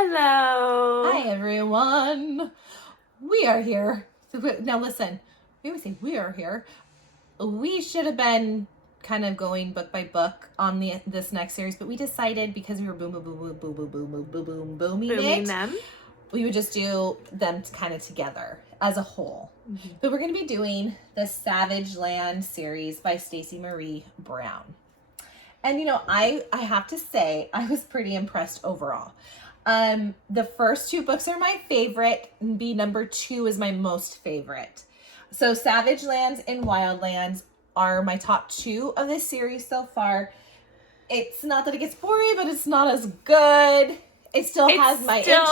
Hello. Hi, everyone. We are here. Now, listen. We always say we are here. We should have been kind of going book by book on this next series, but we decided because we were booming them. We would just do them kind of together as a whole. Mm-hmm. But we're going to be doing the Savage Land series by Stacey Marie Brown. And, you know, I have to say, I was pretty impressed overall. The first two books are my favorite, and number 2 is my most favorite. So Savage Lands and Wildlands are my top 2 of this series so far. It's not that it gets boring, but it's not as good. It still has my entrance.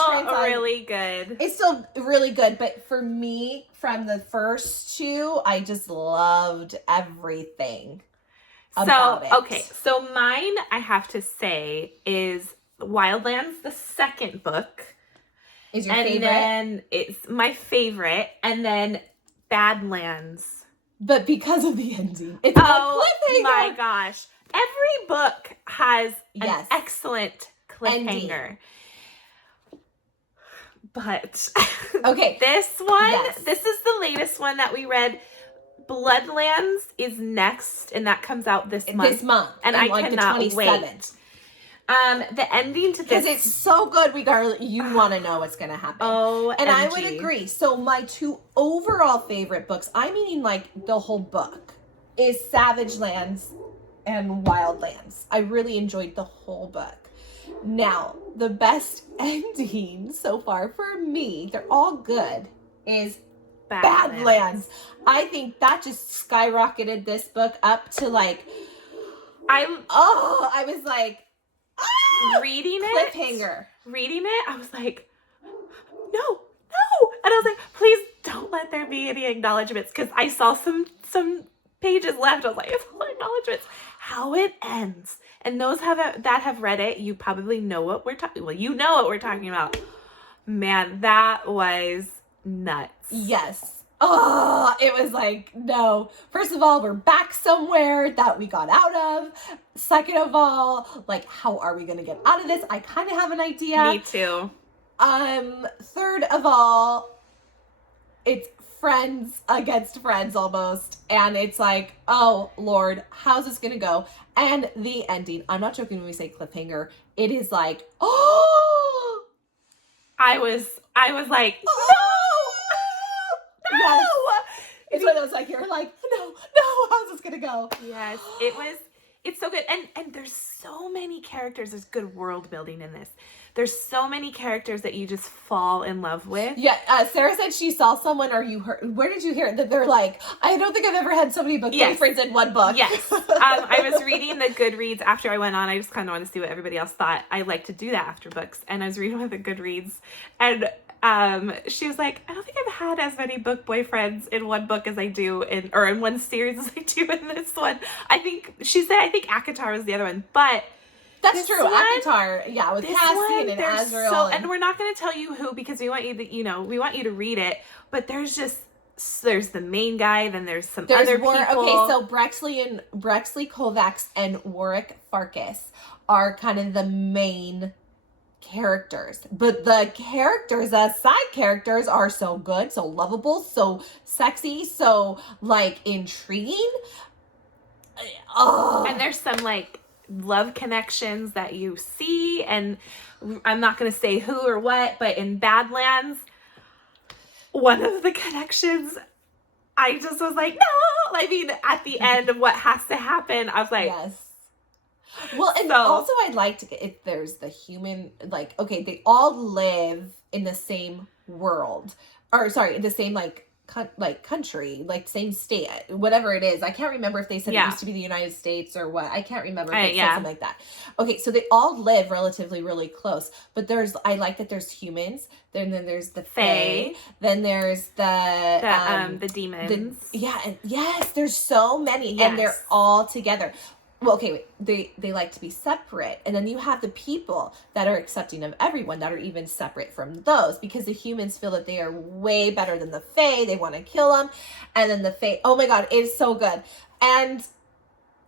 It's still really good, but for me, from the first 2, I just loved everything about it. Okay, so mine, I have to say, is Wildlands, the second book. Is your favorite? And then it's my favorite, and then Badlands. But because of the ending. It's a cliffhanger. My gosh. Every book has an excellent cliffhanger. Ending. But okay, this one, this is the latest one that we read. Bloodlands is next, and that comes out this month. And I cannot wait. The ending to this, because it's so good. Regardless, you want to know what's going to happen. And I would agree. So my 2 overall favorite books, I mean like the whole book, is Savage Lands and Wildlands. I really enjoyed the whole book. Now, the best ending so far for me, they're all good, is Badlands. I think that just skyrocketed this book up to like, I was like, reading cliffhanger. Reading it, I was like, no. And I was like, please don't let there be any acknowledgments, because I saw some pages left. I was like, full acknowledgments. How it ends. And those that have read it, you probably know what we're talking. Well, you know what we're talking about. Man, that was nuts. Yes. Oh, it was like, no. First of all, we're back somewhere that we got out of. Second of all, like, how are we going to get out of this? I kind of have an idea. Me too. Third of all, it's friends against friends almost. And it's like, oh, Lord, how's this going to go? And the ending, I'm not joking when we say cliffhanger. It is like, oh! I was like, no! Yes. It's one of those like, you're like, no, how's this gonna go? Yes, it's so good. And there's so many characters. There's good world building in this. There's so many characters that you just fall in love with. Yeah, Sarah said she saw someone, or you heard, where did you hear it? That they're like, I don't think I've ever had so many boyfriends in one book. Yes. I was reading the Goodreads after I went on. I just kind of wanted to see what everybody else thought. I like to do that after books. And I was reading one of the Goodreads, and she was like, I don't think I've had as many book boyfriends in one book as I do in one series as I do in this one. I think ACOTAR was the other one, but that's true. ACOTAR, with Cassian and Azrael. And we're not going to tell you who, because we want you to, we want you to read it, but there's the main guy, then there's other people. Okay, so Brexley Kovacs and Warwick FARKAS are kind of the main characters, but the characters as side characters are so good, so lovable, so sexy, so like intriguing. And there's some like love connections that you see, and I'm not going to say who or what, but in Badlands, one of the connections, I just was like, no. I mean, at the end of what has to happen, I was like, yes. Well, and also I'd like to get, if there's the human, like, okay, they all live in the same world, or sorry, the same country, like same state, whatever it is. I can't remember if they said it used to be the United States or what. I can't remember if they said something like that. Okay, so they all live relatively really close, but I like that there's humans, then there's the Fae, then there's the demons. And yes, there's so many, and they're all together. Well, okay, wait. They like to be separate. And then you have the people that are accepting of everyone that are even separate from those, because the humans feel that they are way better than the Fae. They want to kill them. And then the Fae, oh my God, it is so good. And,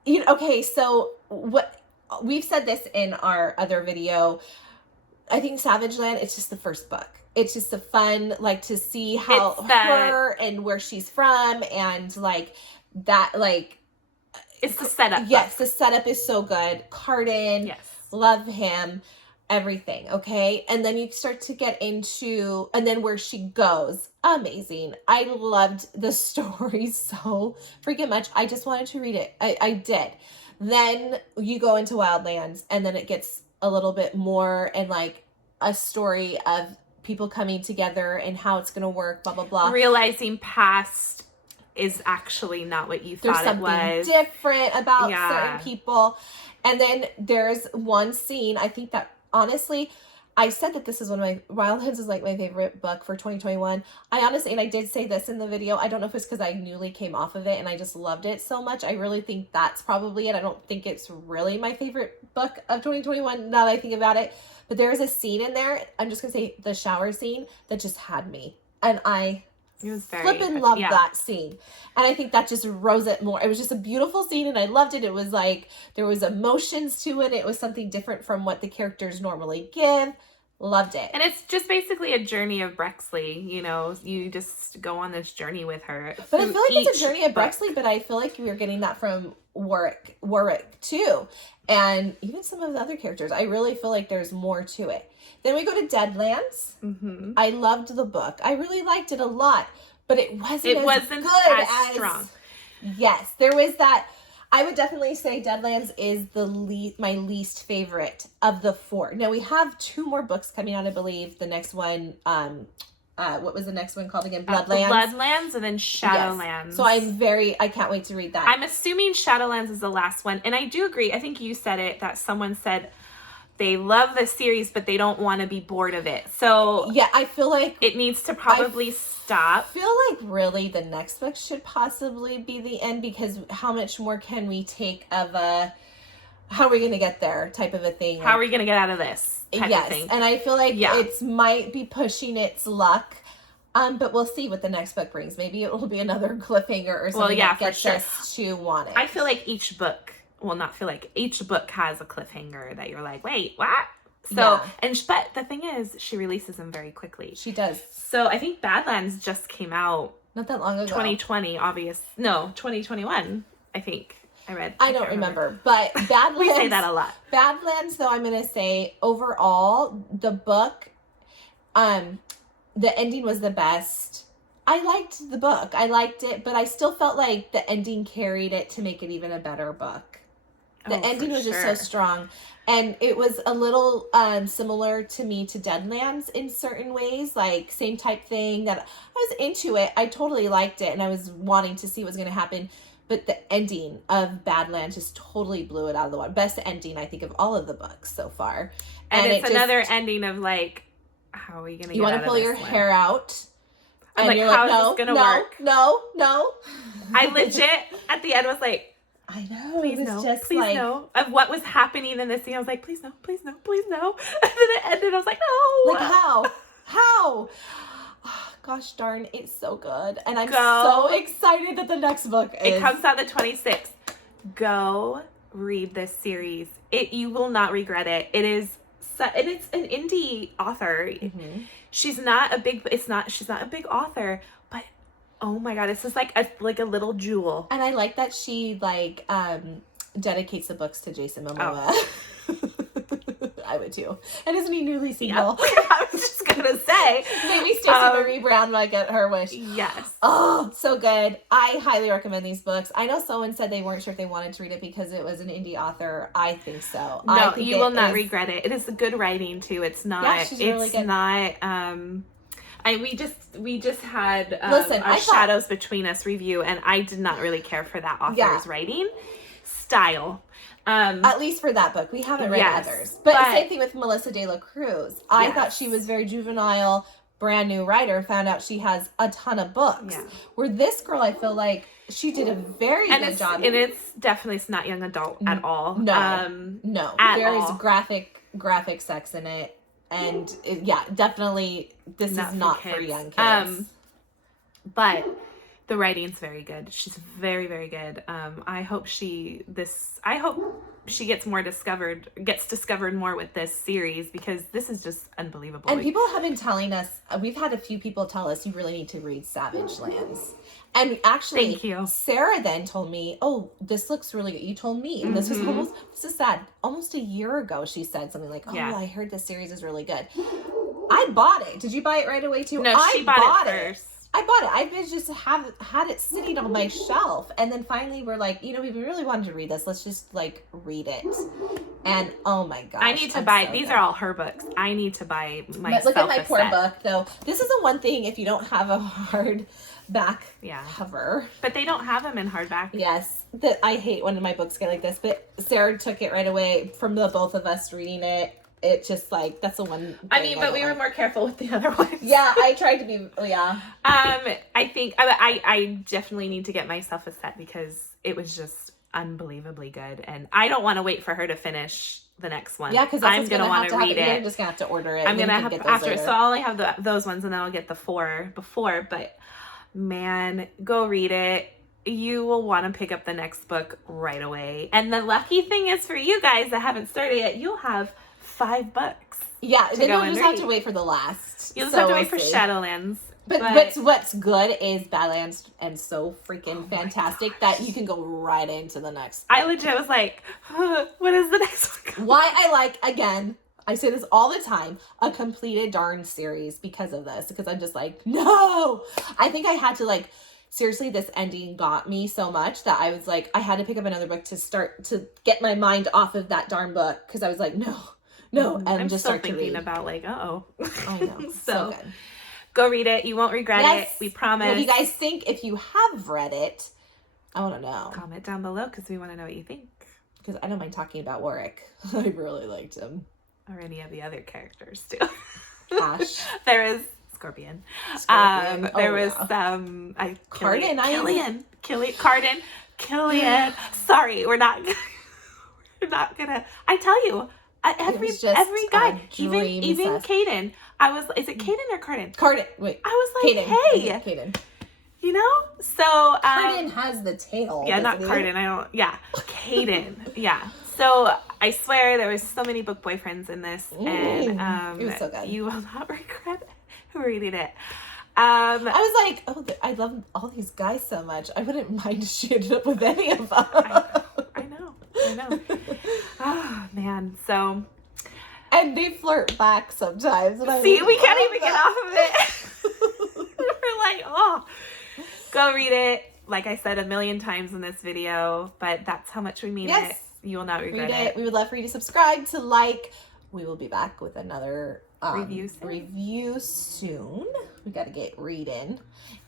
okay, so what we've said this in our other video. I think Savage Land, it's just the first book. It's just a fun, like, to see how It's her and where she's from and, like, that, like... It's the setup. Yes, the setup is so good. Cardin, Yes. love him, everything, okay? And then you start to get into... And then where she goes, amazing. I loved the story so freaking much. I just wanted to read it. I did. Then you go into Wildlands, and then it gets a little bit more and, like, a story of people coming together and how it's going to work, blah, blah, blah. Realizing past is actually not what you thought it was. There's something different about certain people. And then there's one scene, I think that, honestly, I said that this is one of my... Wildlands is, like, my favorite book for 2021. I honestly, and I did say this in the video, I don't know if it's because I newly came off of it and I just loved it so much. I really think that's probably it. I don't think it's really my favorite book of 2021 now that I think about it. But there's a scene in there, I'm just going to say the shower scene, that just had me. And I flippin' loved that scene. And I think that just rose it more. It was just a beautiful scene and I loved it. It was like, there was emotions to it. It was something different from what the characters normally give. Loved it. And it's just basically a journey of Brexley. You know, you just go on this journey with her. But I feel like it's a journey of Brexley, but I feel like we were getting that from Warwick too. And even some of the other characters. I really feel like there's more to it. Then we go to Deadlands. Mm-hmm. I loved the book. I really liked it a lot. But it wasn't good as strong. Yes. There was that... I would definitely say Deadlands is my least favorite of the four. Now, we have 2 more books coming out, I believe. The next one, what was the next one called again? Bloodlands. Bloodlands and then Shadowlands. Yes. So I can't wait to read that. I'm assuming Shadowlands is the last one. And I do agree. I think you said it, that someone said they love the series, but they don't want to be bored of it. So yeah, I feel like it needs to probably stop. I feel like really the next book should possibly be the end, because how much more can we take of a how are we going to get there type of a thing? How are we going to get out of this type of thing? And I feel like it might be pushing its luck. But we'll see what the next book brings. Maybe it will be another cliffhanger or something that gets us to want it. I feel like each book has a cliffhanger that you're like, wait, what? So, but the thing is, she releases them very quickly. She does. So I think Badlands just came out not that long ago. 2020, 2021, I think. I don't remember. But Badlands... We say that a lot. Badlands, though, I'm going to say, overall, the book, the ending was the best. I liked the book. I liked it, but I still felt like the ending carried it to make it even a better book. The ending was just so strong. And it was a little similar to me to Deadlands in certain ways, like same type thing that I was into it. I totally liked it and I was wanting to see what was going to happen. But the ending of Badlands just totally blew it out of the water. Best ending, I think, of all of the books so far. And it's another ending of like, how are we going to get out of this? You want to pull your hair out. I'm like, how is this going to work? No. I legit, at the end, was like, I know. Please it was no. just please like, no. Of what was happening in this scene, I was like, please no, please no, please no. And then it ended. I was like, no. Like how? Oh, gosh darn, it's so good. And I'm so excited that the next book is. It comes out the 26th. Go read this series. You will not regret it. It is, and it's an indie author. Mm-hmm. She's not a big author, but oh my God, it's just like a little jewel. And I like that she dedicates the books to Jason Momoa. Oh. I would too. And isn't he newly single? Yeah. I was just gonna say. Maybe Stacey Marie Brown might get her wish. Yes. Oh, so good. I highly recommend these books. I know someone said they weren't sure if they wanted to read it because it was an indie authher. I think so. No, I think you will not regret it. It is good writing too. It's not. Yeah, she's really good. It's not. We just had our Shadows Between Us review, and I did not really care for that author's writing style. At least for that book. We haven't read others. But same thing with Melissa De La Cruz. I thought she was very juvenile, brand new writer. Found out she has a ton of books. Yeah. Where this girl, I feel like she did a very good job. And it's definitely not young adult at all. No. No. There's graphic sex in it. And definitely this is not for young kids. But The writing's very good. She's very, very good. I hope she gets discovered more with this series, because this is just unbelievable. And people have been telling us, we've had a few people tell us, you really need to read Savage Lands. And actually, Thank you. Sarah then told me, oh, this looks really good. You told me. And this is sad. Almost a year ago, she said something like, oh, Yeah. I heard this series is really good. I bought it. Did you buy it right away too? No, she bought it first. I bought it. I've been just had it sitting on my shelf, and then finally we're like, you know, we really wanted to read this. Let's just like read it. And oh my gosh, I need to buy. These are all her books. I need to buy myself. Look at my a poor set. book, though. This is the one thing if you don't have a hard back cover. But they don't have them in hardback. Yes, that I hate when my books get like this. But Sarah took it right away from the both of us reading it. It just like, that's the one. I mean, but we were more careful with the other ones. Yeah, I tried to be. Yeah. I think I definitely need to get myself a set, because it was just unbelievably good, and I don't want to wait for her to finish the next one. Yeah, because I'm gonna want to read it. You're just gonna have to order it. I'm gonna have after, later. so I'll only have those ones, and then I'll get the 4 before. But man, go read it. You will want to pick up the next book right away. And the lucky thing is for you guys that haven't started yet, you'll have 5 books. Yeah, then you'll just have read. to wait for the last. You'll just have to wait for Shadowlands. But what's good is Badlands and so freaking fantastic that you can go right into the next book. I legit was like, what is the next one? Why I like, again, I say this all the time, a completed darn series because of this. Because I'm just like, no! I think I had to like, seriously, this ending got me so much that I was like, I had to pick up another book to start to get my mind off of that darn book. Because I was like, no, and I'm just still start thinking to read. about like, uh-oh. I know, so good. Go read it. You won't regret it. We promise. What do you guys think if you have read it? I want to know. Comment down below, because we want to know what you think. Because I don't mind talking about Warwick. I really liked him. Or any of the other characters too. Ash. There is Scorpion. There was Killian. Sorry, we're not gonna. I tell you, every guy, even Caden. Is it Caden or Carden? Carden. Wait. I was like, Caden. hey, Caden. You know, so Carden has the tail. Yeah, not Carden. Caden. Yeah. So I swear there was so many book boyfriends in this, and it was so good. You will not regret reading it. I was like, oh, I love all these guys so much. I wouldn't mind if she ended up with any of them. I know. Oh man. So. And they flirt back sometimes. And see, we can't even get off of it. We're like, oh. Go read it. Like I said 1,000,000 times in this video, but that's how much we mean it. You will not regret it. We would love for you to subscribe, to like. We will be back with another review soon. We got to get reading.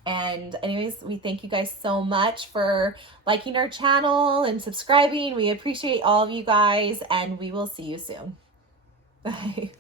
And anyways, we thank you guys so much for liking our channel and subscribing. We appreciate all of you guys, and we will see you soon. Bye.